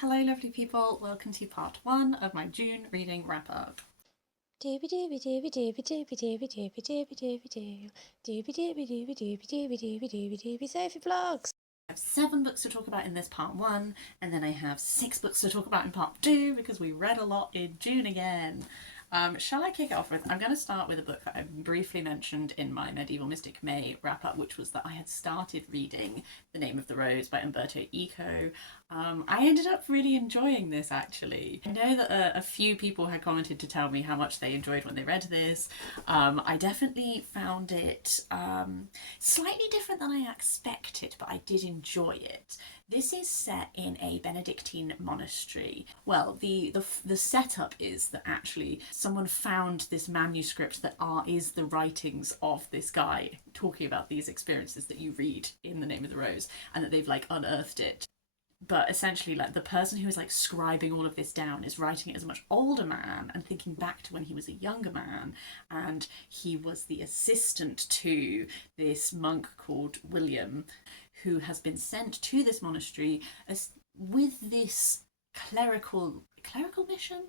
Hello lovely people, welcome to part 1 of my June reading wrap up. Sophie vlogs. I have 7 books to talk about in this part 1, and then I have 6 books to talk about in part 2 because we read a lot in June again. Shall I kick it off with, I'm going to start with a book that I briefly mentioned in my Medieval Mystic May wrap up, which was that I had started reading The Name of the Rose by Umberto Eco. I ended up really enjoying this actually. I know that a few people had commented to tell me how much they enjoyed when they read this. I definitely found it slightly different than I expected, but I did enjoy it. This is set in a Benedictine monastery. Well, the setup is that actually someone found this manuscript that is the writings of this guy talking about these experiences that you read in The Name of the Rose, and that they've like unearthed it. But essentially, like, the person who is like scribing all of this down is writing it as a much older man and thinking back to when he was a younger man, and he was the assistant to this monk called William, who has been sent to this monastery with this clerical mission.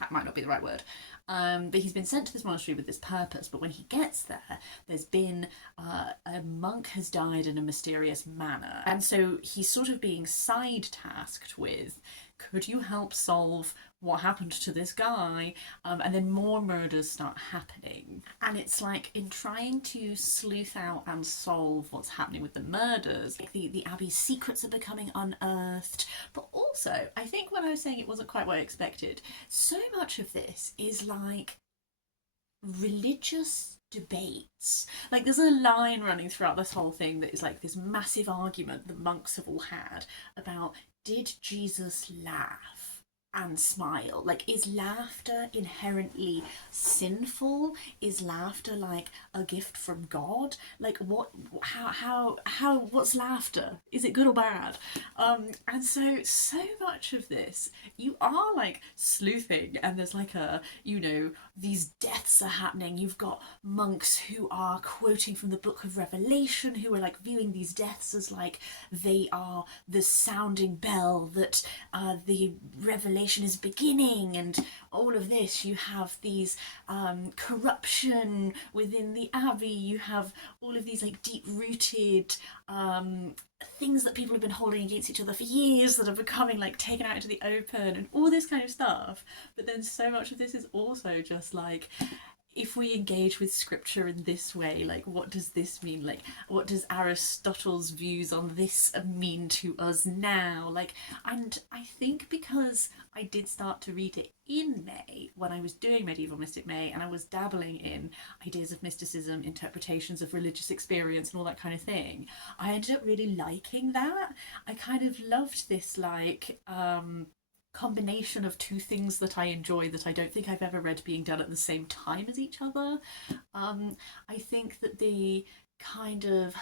That might not be the right word, but he's been sent to this monastery with this purpose. But when he gets there, there's been a monk has died in a mysterious manner, and so he's sort of being side tasked with, could you help solve what happened to this guy? And then more murders start happening, and it's like in trying to sleuth out and solve what's happening with the murders, like the abbey's secrets are becoming unearthed. But also, I think when I was saying it wasn't quite what I expected, so much of this is like religious debates. Like, there's a line running throughout this whole thing that is like this massive argument the monks have all had about, did Jesus laugh and smile? Like, is laughter inherently sinful? Is laughter like a gift from God? Like, what, what's laughter? Is it good or bad? And so much of this, you are like sleuthing, and there's like these deaths are happening. You've got monks who are quoting from the Book of Revelation, who are like viewing these deaths as like they are the sounding bell that the revelation is beginning, and all of this. You have these corruption within the abbey. You have all of these like deep-rooted things that people have been holding against each other for years that are becoming like taken out into the open, and all this kind of stuff. But then so much of this is also just like, if we engage with scripture in this way, like, what does this mean? Like, what does Aristotle's views on this mean to us now? Like, and I think because I did start to read it in May when I was doing Medieval Mystic May, and I was dabbling in ideas of mysticism, interpretations of religious experience, and all that kind of thing, I ended up really liking that. I kind of loved this, like, combination of two things that I enjoy that I don't think I've ever read being done at the same time as each other. I think that the kind of,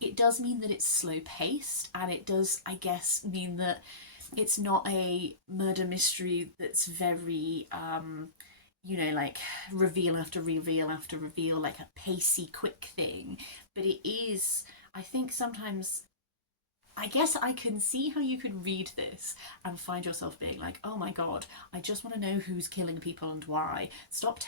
it does mean that it's slow paced, and it does, I guess, mean that it's not a murder mystery that's very like reveal after reveal after reveal, like a pacey quick thing. But it is, I think sometimes, I guess I can see how you could read this and find yourself being like, oh my god, I just want to know who's killing people and why. Stop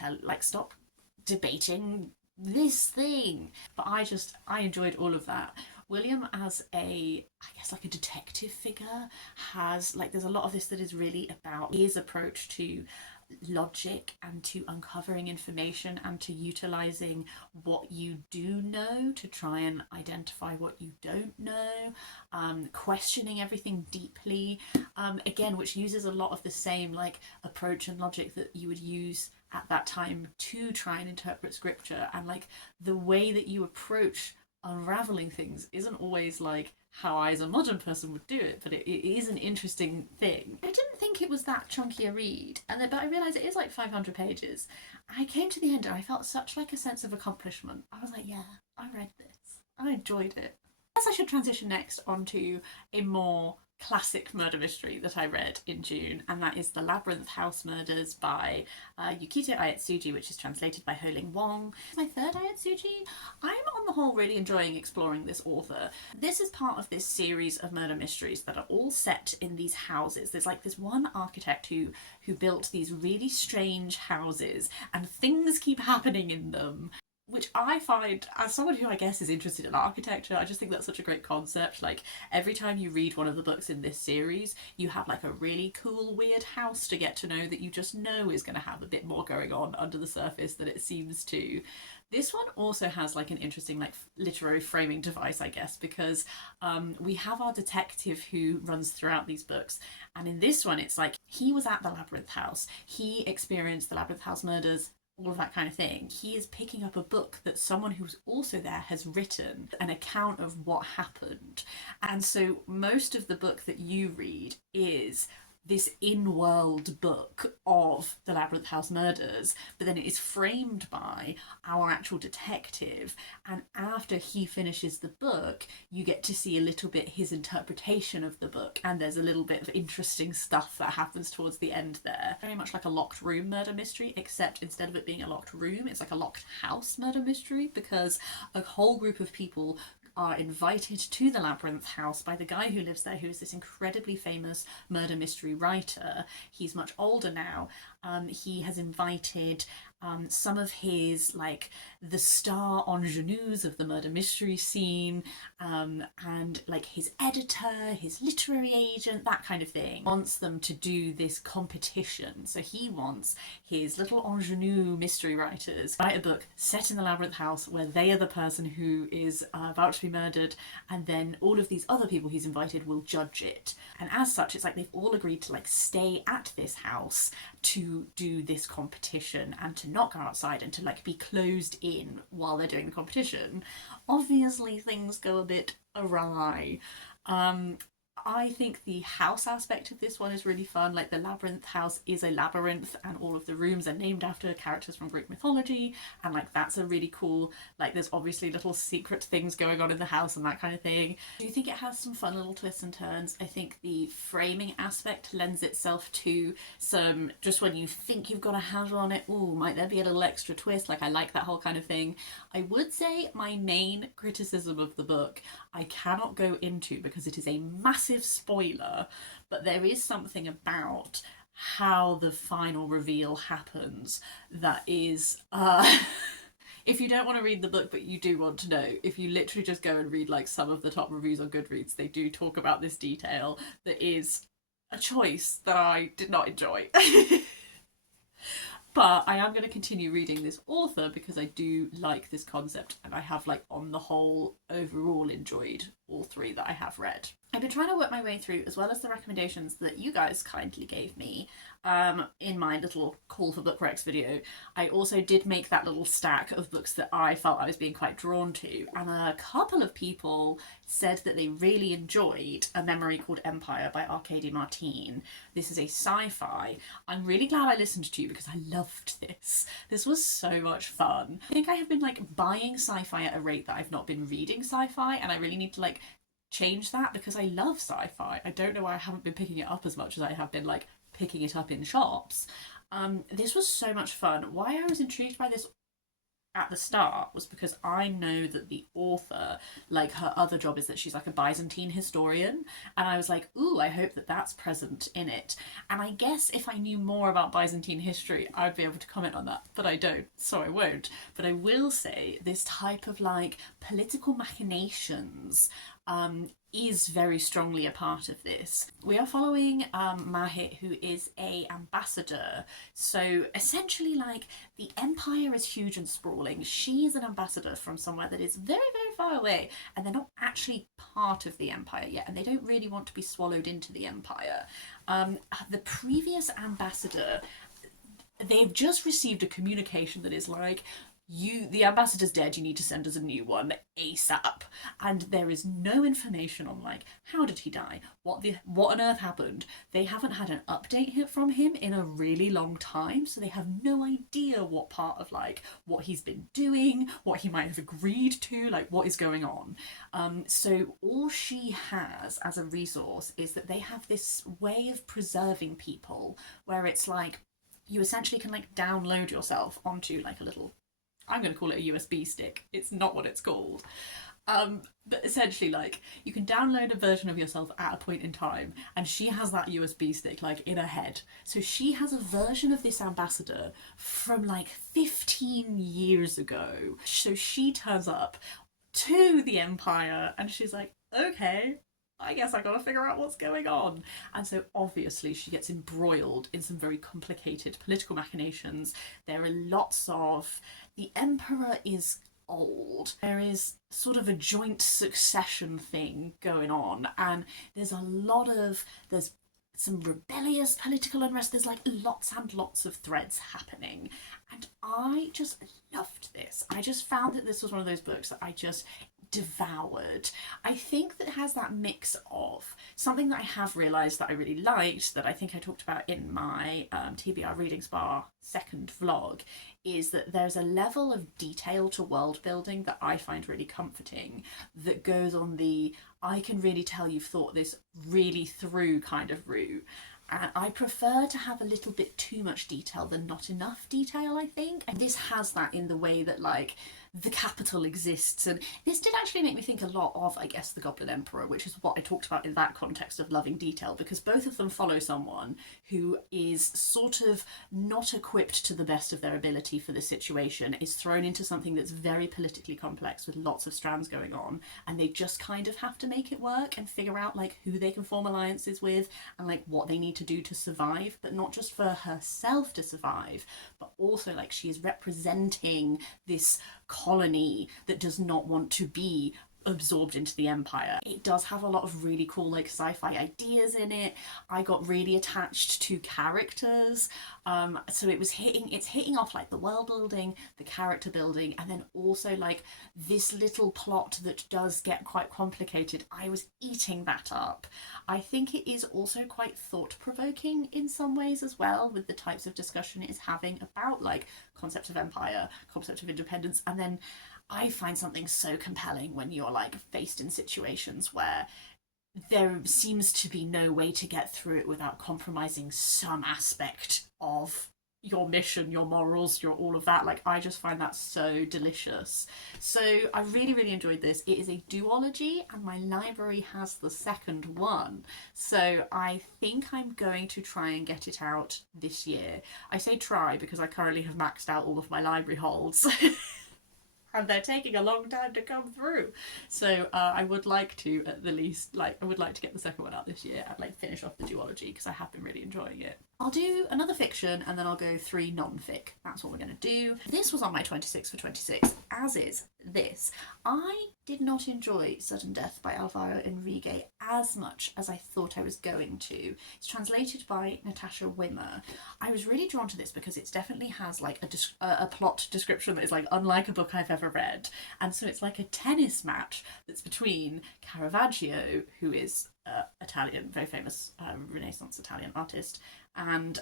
debating this thing. But I enjoyed all of that. William as I guess like a detective figure, has like, there's a lot of this that is really about his approach to logic and to uncovering information and to utilizing what you do know to try and identify what you don't know, questioning everything deeply, again, which uses a lot of the same like approach and logic that you would use at that time to try and interpret scripture. And like, the way that you approach unraveling things isn't always like how I as a modern person would do it, but it is an interesting thing. I didn't think it was that chunky a read, but I realised it is like 500 pages. I came to the end and I felt such like a sense of accomplishment. I was like, yeah, I read this. I enjoyed it. I guess I should transition next onto a more classic murder mystery that I read in June, and that is The Labyrinth House Murders by Yukito Ajatsuji, which is translated by Ho-Ling Wong. My third Ajatsuji. I'm on the whole really enjoying exploring this author. This is part of this series of murder mysteries that are all set in these houses. There's like this one architect who built these really strange houses, and things keep happening in them, which I find, as someone who I guess is interested in architecture, I just think that's such a great concept. Like, every time you read one of the books in this series, you have like a really cool, weird house to get to know that you just know is going to have a bit more going on under the surface than it seems to. This one also has like an interesting like literary framing device, I guess, because we have our detective who runs throughout these books, and in this one it's like he was at the Labyrinth House, he experienced the Labyrinth House murders, all of that kind of thing. He is picking up a book that someone who's also there has written, an account of what happened. And so most of the book that you read is this in-world book of the Labyrinth House murders, but then it is framed by our actual detective, and after he finishes the book you get to see a little bit his interpretation of the book, and there's a little bit of interesting stuff that happens towards the end there. Very much like a locked room murder mystery, except instead of it being a locked room, it's like a locked house murder mystery, because a whole group of people are invited to the Labyrinth house by the guy who lives there, who is this incredibly famous murder mystery writer. He's much older now. He has invited some of his, like, the star ingenues of the murder mystery scene, and like his editor, his literary agent, that kind of thing. Wants them to do this competition. So he wants his little ingenue mystery writers write a book set in the Labyrinth house where they are the person who is about to be murdered, and then all of these other people he's invited will judge it. And as such, it's like they've all agreed to like stay at this house to do this competition and to not go outside and to like be closed in while they're doing the competition. Obviously things go a bit awry. I think the house aspect of this one is really fun. Like, the Labyrinth house is a labyrinth and all of the rooms are named after characters from Greek mythology, and like that's a really cool, like there's obviously little secret things going on in the house and that kind of thing. I do think it has some fun little twists and turns. I think the framing aspect lends itself to some, just when you think you've got a handle on it, ooh, might there be a little extra twist? Like, I like that whole kind of thing. I would say my main criticism of the book I cannot go into because it is a massive spoiler, but there is something about how the final reveal happens that is if you don't want to read the book but you do want to know, if you literally just go and read like some of the top reviews on Goodreads, they do talk about this detail that is a choice that I did not enjoy. But I am going to continue reading this author because I do like this concept, and I have, like, on the whole, overall enjoyed all three that I have read. I've been trying to work my way through, as well as the recommendations that you guys kindly gave me in my little call for book recs video. I also did make that little stack of books that I felt I was being quite drawn to, and a couple of people said that they really enjoyed A Memory Called Empire by Arkady Martine. This is a sci-fi. I'm really glad I listened to you because I loved this. This was so much fun. I think I have been like buying sci-fi at a rate that I've not been reading sci-fi, and I really need to like change that because I love sci-fi. I don't know why I haven't been picking it up as much as I have been like picking it up in shops. This was so much fun. Why I was intrigued by this at the start was because I know that the author, like, her other job is that she's like a Byzantine historian, and I was like, ooh, I hope that that's present in it. And I guess if I knew more about Byzantine history I'd be able to comment on that, but I don't, so I won't. But I will say this type of like political machinations is very strongly a part of this. We are following Mahit, who is a ambassador. So essentially, like, the empire is huge and sprawling. She is an ambassador from somewhere that is very, very far away, and they're not actually part of the empire yet, and they don't really want to be swallowed into the empire. The previous ambassador, they've just received a communication that is like, the ambassador's dead, you need to send us a new one ASAP. And there is no information on like how did he die, what on earth happened. They haven't had an update from him in a really long time, so they have no idea what part of like what he's been doing, what he might have agreed to, like what is going on. So all she has as a resource is that they have this way of preserving people where it's like you essentially can like download yourself onto like a little, I'm going to call it a USB stick. It's not what it's called. But essentially, like, you can download a version of yourself at a point in time, and she has that USB stick, like, in her head. So she has a version of this ambassador from, like, 15 years ago. So she turns up to the Empire, and she's like, okay, I guess I gotta figure out what's going on. And so obviously she gets embroiled in some very complicated political machinations. There are lots of... The Emperor is old. There is sort of a joint succession thing going on, and there's some rebellious political unrest. There's like lots and lots of threads happening, and I just loved this. I just found that this was one of those books that I just devoured. I think that it has that mix of something that I have realised that I really liked, that I think I talked about in my TBR Reading Spa second vlog, is that there's a level of detail to world building that I find really comforting, that goes on the I can really tell you've thought this really through kind of route. And I prefer to have a little bit too much detail than not enough detail, I think. And this has that in the way that, like, the capital exists. And this did actually make me think a lot of, I guess, the Goblin Emperor, which is what I talked about in that context of loving detail, because both of them follow someone who is sort of not equipped to the best of their ability for the situation, is thrown into something that's very politically complex with lots of strands going on, and they just kind of have to make it work and figure out, like, who they can form alliances with and, like, what they need to do to survive, but not just for herself to survive, but also, like, she is representing this colony that does not want to be absorbed into the Empire. It does have a lot of really cool like sci-fi ideas in it. I got really attached to characters, so it's hitting off like the world building, the character building, and then also like this little plot that does get quite complicated. I was eating that up. I think it is also quite thought-provoking in some ways as well, with the types of discussion it is having about like concept of empire, concept of independence, and then I find something so compelling when you're like faced in situations where there seems to be no way to get through it without compromising some aspect of your mission, your morals, your all of that. Like, I just find that so delicious. So I really, really enjoyed this. It is a duology, and my library has the second one. So I think I'm going to try and get it out this year. I say try because I currently have maxed out all of my library holds. And they're taking a long time to come through. So I would like to, at the least, like, I would like to get the second one out this year and like finish off the duology, because I have been really enjoying it. I'll do another fiction and then I'll go 3 non-fic. That's what we're going to do. This was on my 26 for 26, as is this. I did not enjoy Sudden Death by Alvaro Enrigue as much as I thought I was going to. It's translated by Natasha Wimmer. I was really drawn to this because it definitely has like a plot description that is like unlike a book I've ever read. And so it's like a tennis match that's between Caravaggio, who is Italian, very famous Renaissance Italian artist, and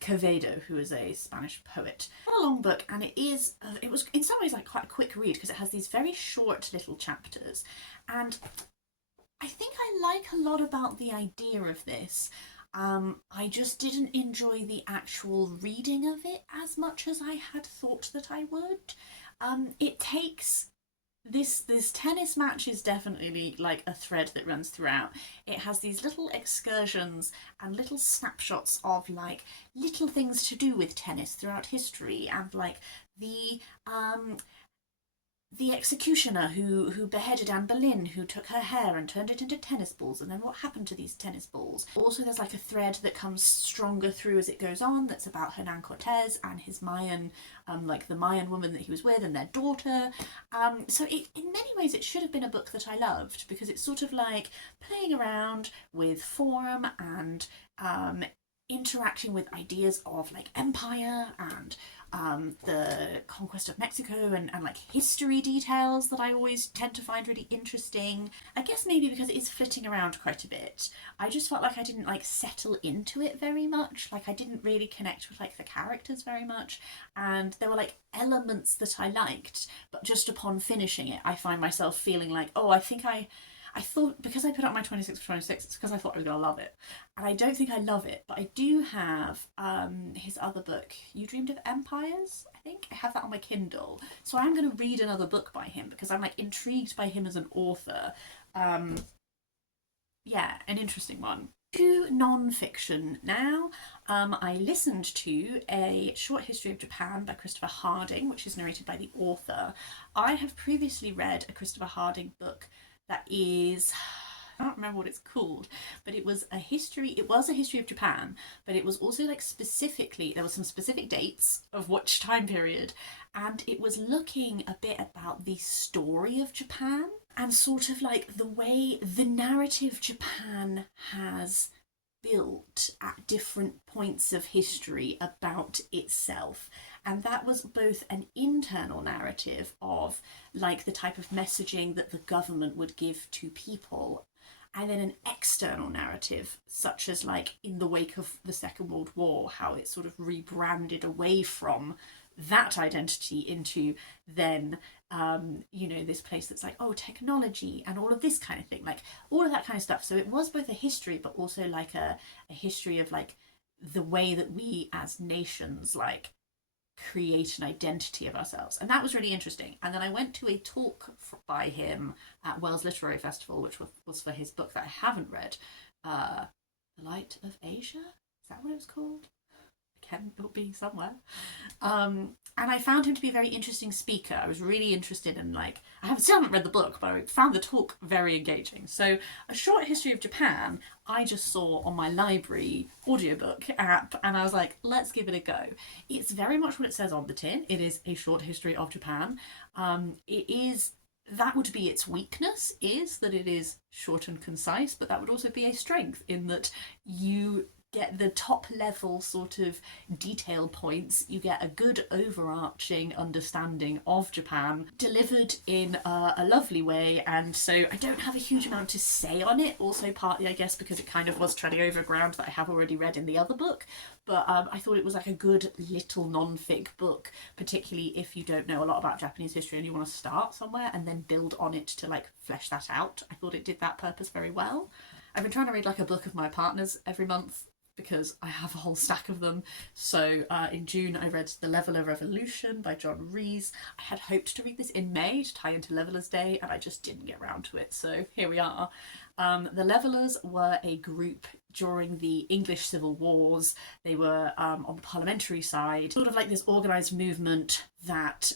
Quevedo, who is a Spanish poet. Not a long book, and it was in some ways like quite a quick read because it has these very short little chapters, and I think I like a lot about the idea of this. I just didn't enjoy the actual reading of it as much as I had thought that I would. It takes this tennis match is definitely like a thread that runs throughout. It has these little excursions and little snapshots of like little things to do with tennis throughout history, and like the executioner who beheaded Anne Boleyn, who took her hair and turned it into tennis balls, and then what happened to these tennis balls. Also, there's like a thread that comes stronger through as it goes on that's about Hernan Cortez and his Mayan, like the Mayan woman that he was with and their daughter. So in many ways it should have been a book that I loved, because it's sort of like playing around with form and interacting with ideas of like empire and the conquest of Mexico and like history details that I always tend to find really interesting. I guess maybe because it is flitting around quite a bit, I just felt like I didn't like settle into it very much. Like I didn't really connect with like the characters very much, and there were like elements that I liked, but just upon finishing it, I find myself feeling like, oh, I thought because I put up my 26 for 26, it's because I thought I was going to love it. And I don't think I love it, but I do have his other book, You Dreamed of Empires, I think. I have that on my Kindle. So I'm going to read another book by him because I'm like intrigued by him as an author. Um, yeah, an interesting one. To non-fiction now. I listened to a short history of Japan by Christopher Harding, which is narrated by the author. I have previously read a Christopher Harding book that is, I don't remember what it's called, but it was a history of Japan, but it was also like specifically, there were some specific dates of which time period, and it was looking a bit about the story of Japan and sort of like the way the narrative Japan has built at different points of history about itself. And that was both an internal narrative of like the type of messaging that the government would give to people, and then an external narrative, such as like in the wake of the Second World War, how it sort of rebranded away from that identity into then this place that's like, oh, technology and all of this kind of thing, like all of that kind of stuff. So it was both a history but also like a history of like the way that we as nations like create an identity of ourselves, and that was really interesting. And then I went to a talk by him at Wells Literary Festival, which was for his book that I haven't read, The Light of Asia, is that what it was called? Again, it'll be somewhere. And I found him to be a very interesting speaker. I was really interested in like, still haven't read the book, but I found the talk very engaging. So a short history of Japan I just saw on my library audiobook app, and I was like, let's give it a go. It's very much what it says on the tin. It is a short history of Japan. It is, that would be its weakness, is that it is short and concise, but that would also be a strength in that you get the top level sort of detail points, you get a good overarching understanding of Japan delivered in a lovely way. And so I don't have a huge amount to say on it, also partly I guess because it kind of was treading over ground that I have already read in the other book, but I thought it was like a good little non-fic book, particularly if you don't know a lot about Japanese history and you want to start somewhere and then build on it to like flesh that out. I thought it did that purpose very well. I've been trying to read like a book of my partner's every month because I have a whole stack of them. So in June I read The Leveler Revolution by John Rees. I had hoped to read this in May to tie into Levelers Day, and I just didn't get around to it, so here we are. The Levelers were a group during the English Civil Wars. They were on the parliamentary side, sort of like this organised movement that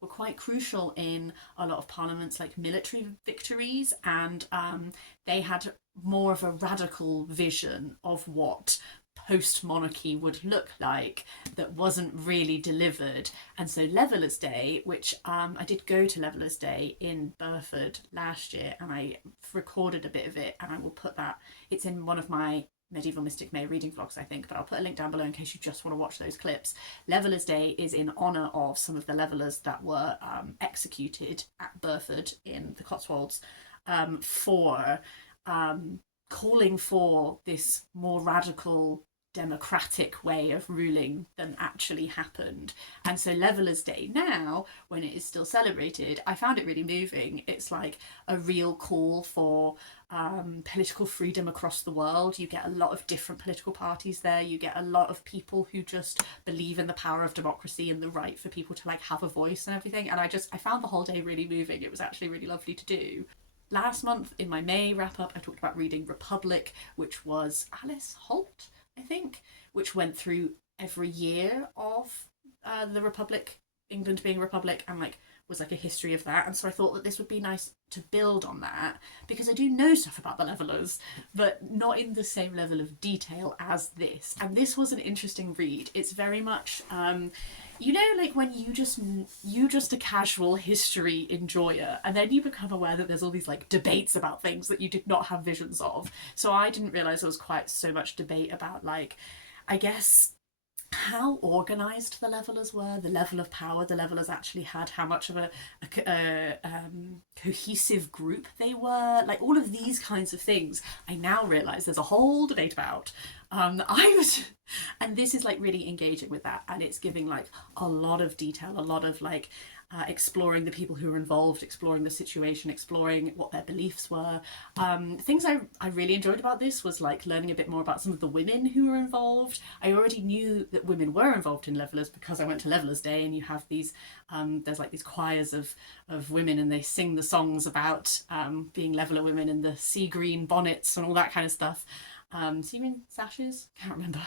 were quite crucial in a lot of parliaments, like military victories, and they had more of a radical vision of what post-monarchy would look like that wasn't really delivered. And so Levelers Day, which I did go to Levelers Day in Burford last year, and I recorded a bit of it, and I will put that, it's in one of my Medieval Mystic May reading vlogs, I think, but I'll put a link down below in case you just want to watch those clips. Levelers Day is in honour of some of the levelers that were executed at Burford in the Cotswolds for calling for this more radical democratic way of ruling than actually happened. And so Levelers Day now, when it is still celebrated, I found it really moving. It's like a real call for political freedom across the world. You get a lot of different political parties there. You get a lot of people who just believe in the power of democracy and the right for people to like have a voice and everything. And I found the whole day really moving. It was actually really lovely to do. Last month in my May wrap up, I talked about reading Republic, which was Alice Holt, I think, which went through every year of the Republic, England being a republic, and like was like a history of that, and so I thought that this would be nice to build on that, because I do know stuff about the levelers, but not in the same level of detail as this. And this was an interesting read. It's very much you know, like when you just a casual history enjoyer, and then you become aware that there's all these like debates about things that you did not have visions of. So I didn't realize there was quite so much debate about, like, I guess, how organised the levelers were, the level of power the levelers actually had, how much of a cohesive group they were, like all of these kinds of things. I now realise there's a whole debate about. And this is like really engaging with that, and it's giving like a lot of detail, a lot of like exploring the people who were involved, exploring the situation, exploring what their beliefs were. Things I really enjoyed about this was like learning a bit more about some of the women who were involved. I already knew that women were involved in Levelers because I went to Levelers Day, and you have these, there's like these choirs of women, and they sing the songs about being Leveler women and the sea green bonnets and all that kind of stuff. Sea green sashes? Can't remember.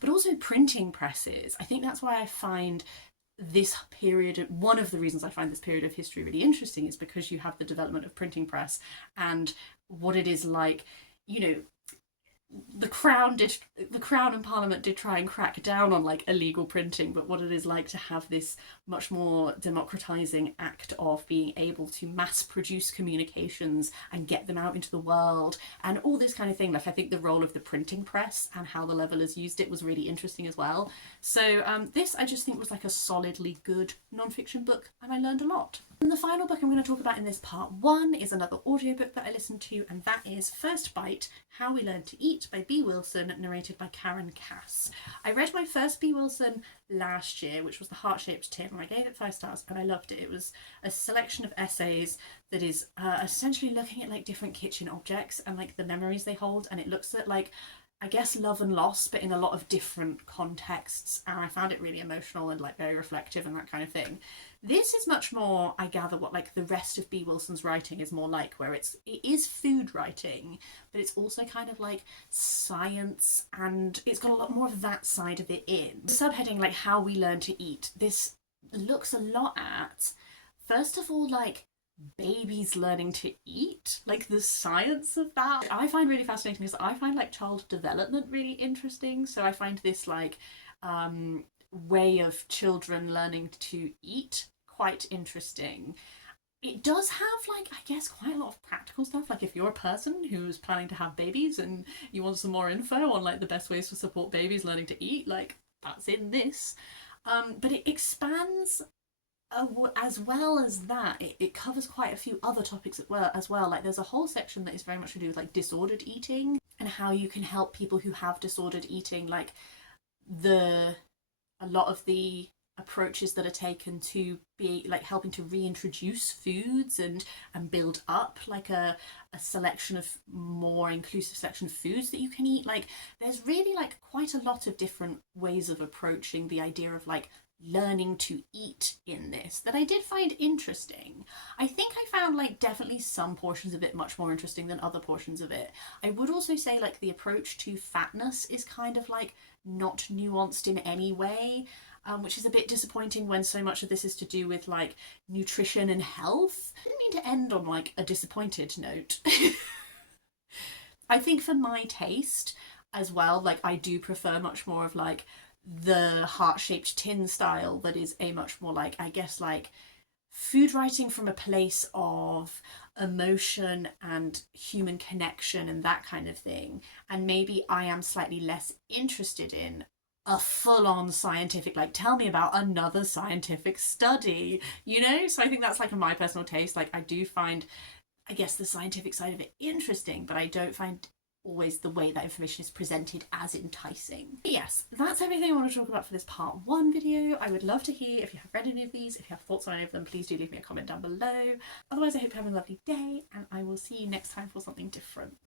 But also printing presses. I think that's why I find this period, one of the reasons I find this period of history really interesting, is because you have the development of printing press and what it is like, you know, the crown and parliament did try and crack down on like illegal printing, but what it is like to have this much more democratizing act of being able to mass produce communications and get them out into the world and all this kind of thing. Like, I think the role of the printing press and how the levelers used it was really interesting as well. So this I just think was like a solidly good non-fiction book, and I learned a lot. And the final book I'm going to talk about in this part one is another audiobook that I listened to, and that is First Bite, How We Learned to Eat by B. Wilson, narrated by Karen Cass. I read my first B. Wilson last year, which was The Heart-Shaped Tin, and I gave it 5 stars and I loved it. It was a selection of essays that is essentially looking at like different kitchen objects and like the memories they hold, and it looks at like, I guess, love and loss, but in a lot of different contexts, and I found it really emotional and like very reflective and that kind of thing. This is much more, I gather, what like the rest of B. Wilson's writing is more like, where it is food writing, but it's also kind of like science, and it's got a lot more of that side of it in. The subheading, like How We Learn to Eat, this looks a lot at, first of all, like babies learning to eat, like the science of that I find really fascinating, because I find like child development really interesting. So I find this like way of children learning to eat quite interesting. It does have like, I guess, quite a lot of practical stuff, like if you're a person who's planning to have babies and you want some more info on like the best ways to support babies learning to eat, like that's in this. But it expands as well as that, it covers quite a few other topics as well. Like there's a whole section that is very much to do with like disordered eating and how you can help people who have disordered eating, like a lot of the approaches that are taken to be like helping to reintroduce foods and build up like a selection of more inclusive selection of foods that you can eat. Like there's really like quite a lot of different ways of approaching the idea of like learning to eat in this that I did find interesting. I think I found like definitely some portions of it much more interesting than other portions of it. I would also say like the approach to fatness is kind of like not nuanced in any way, which is a bit disappointing when so much of this is to do with like nutrition and health. I didn't mean to end on like a disappointed note. I think for my taste as well, like I do prefer much more of like the heart-shaped tin style that is a much more like, I guess, like food writing from a place of emotion and human connection and that kind of thing. And maybe I am slightly less interested in a full-on scientific, like tell me about another scientific study, you know? So I think that's like my personal taste. Like I do find, I guess, the scientific side of it interesting, but I don't find always the way that information is presented as enticing. But yes, that's everything I want to talk about for this part one video. I would love to hear if you have read any of these, if you have thoughts on any of them, please do leave me a comment down below. Otherwise, I hope you're having a lovely day, and I will see you next time for something different.